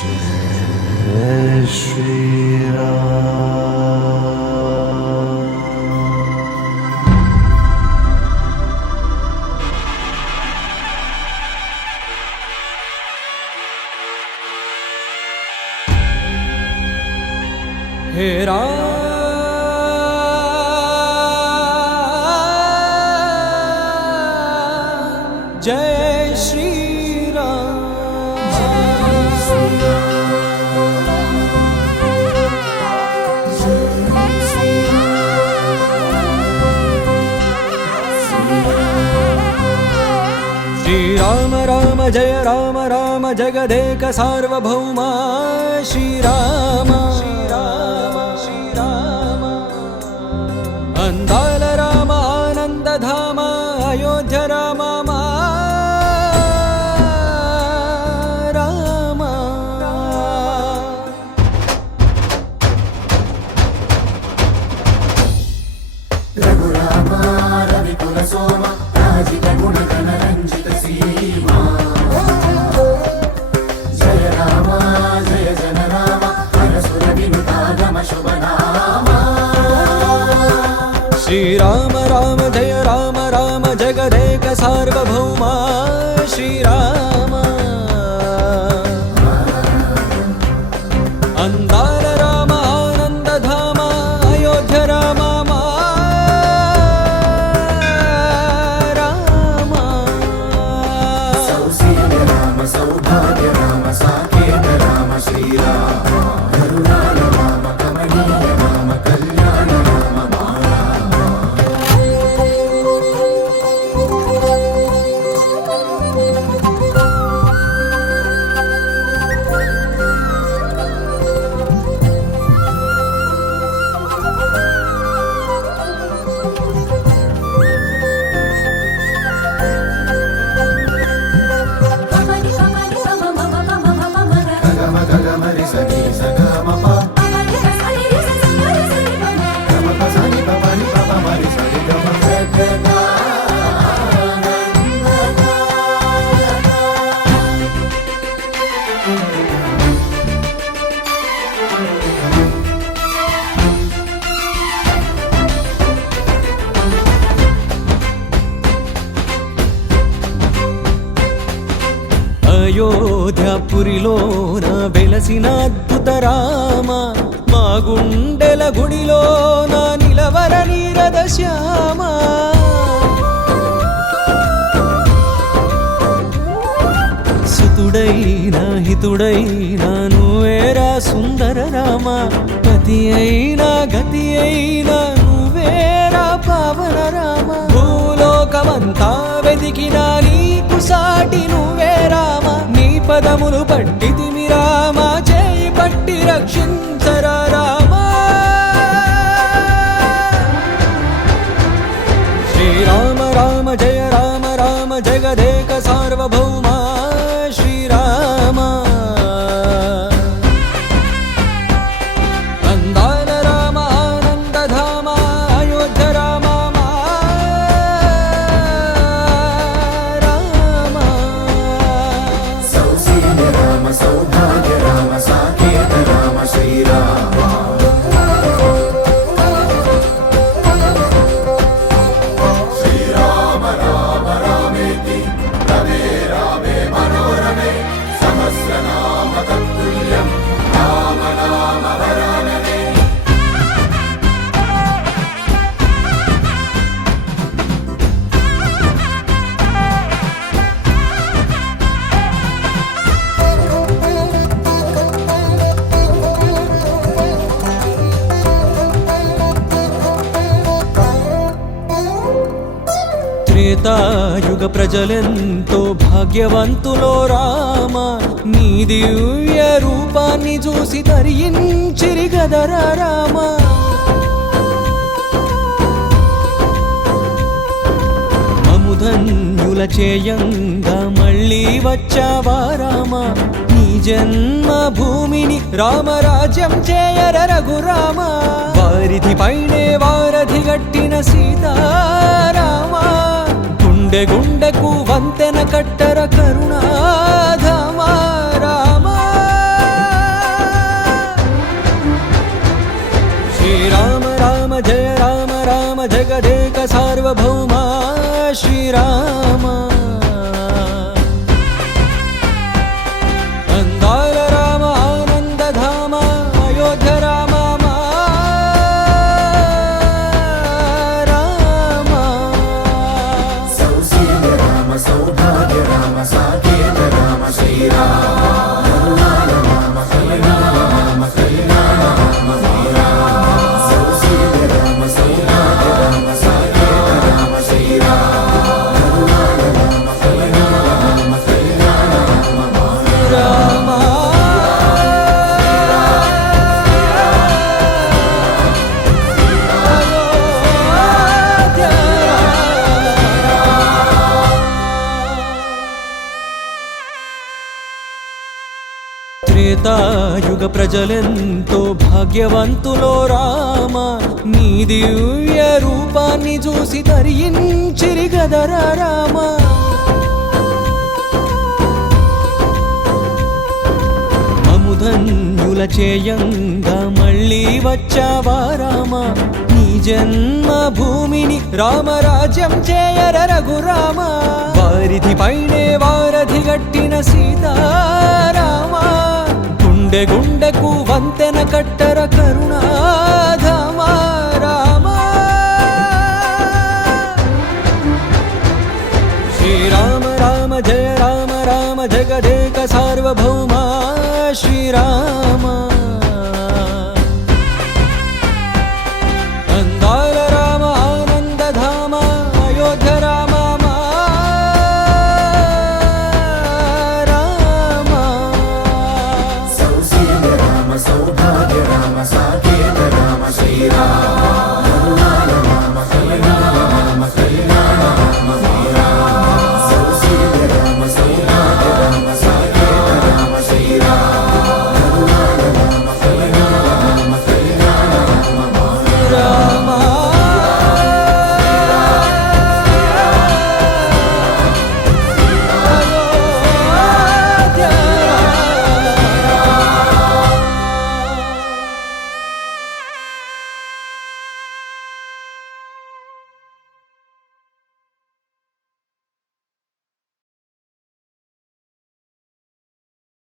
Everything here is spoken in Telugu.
जय श्री राम। हे राम जय श्री राम। श्री राम राम जय राम राम जगदेक सार्वभौमा श्री राम अंदाल राम आनंद धाम अयोध्या राम राम रघुराम रविकुल सोम राजित गुणगण रंजित सीमा जय राम जय जन राम हरसुर विनुतागम शुभ नामा। श्री राम राम जय राम राम जगदेक सार्वभौमा श्री राम अंदाल राम आनंद धाम अयोध्या राम राम। सौशील्य राम सौभाग्य राम साकेत राम श्री राम करुणाल राम कमनीय राम कल्याण राम माया। గమరి సని సగమ ప గమ ప సని ప పని ప ప మరి సని గమ జగదానంద అయోధ్యాపురిలోన వెలసిన అద్భుత రామ మా గుండెల గుడిలోన నిలవర నీరద శ్యామ సుతుడైన హితుడైన నువ్వేరా సుందర రామ పతి అయినా గతి అయినా నువ్వేరా పావన రామ భూలోకమంతా వెతికినా నీకు సాటి నువ్వే రామ నీ పదములు పట్టితిమి రామ చేయి పట్టి రక్షించరా రామ। శ్రీరామ రామ జయ రామ రామ జగదేక సార్వభౌమా శ్రీరామ అందాల రామ ఆనంద ధామ అయోధ్య రామ రామ। సౌశీల్య రామ సౌభాగ్య రామ సాకేత రామ శ్రీ రామ శ్రీరామ రామ రామేతి రమే రామే మనోరమే సహస్రనామ తత్తుల్యం రామ నామ వరాననే। త్రేతాయుగ ప్రజలెంతో భాగ్యవంతులో రామ నీ దివ్య రూపాన్ని చూసి తరించిరి గదరా రామ మముధన్యుల చేయంగా మళ్ళీ వచ్చావా రామ నీ జన్మ భూమిని రామరాజ్యం చేయర రఘురామ వారిధి పైనే వారధి గట్టిన సీతారామ గుండె గుండెకు వంతెన కట్టర కరుణాధామ రామ साकेत राम श्रीराम करुणाल राम कल्याण राम कल्याण राम वीरा सौशील राम सौभाग्य राम साकेत राम श्रीराम करुणाल राम कल्याण राम कल्याण राम रामा త్రేతాయుగ ప్రజలెంతో భాగ్యవంతులో రామ నీ దివ్య రూపాన్ని చూసి తరించిరి గదరా రామ అముధన్యుల చేయంగా మళ్ళీ వచ్చావా రామ నీ జన్మ భూమిని రామరాజ్యం చేయర రఘురామ వారిధి పైనే వారధి గట్టిన సీతారామ గుండె గుండెకు వంతెన కట్టర కరుణాధామ రామ శ్రీరామ రామ జయ రామ రామ జగదేక సార్వభౌమ శ్రీరామ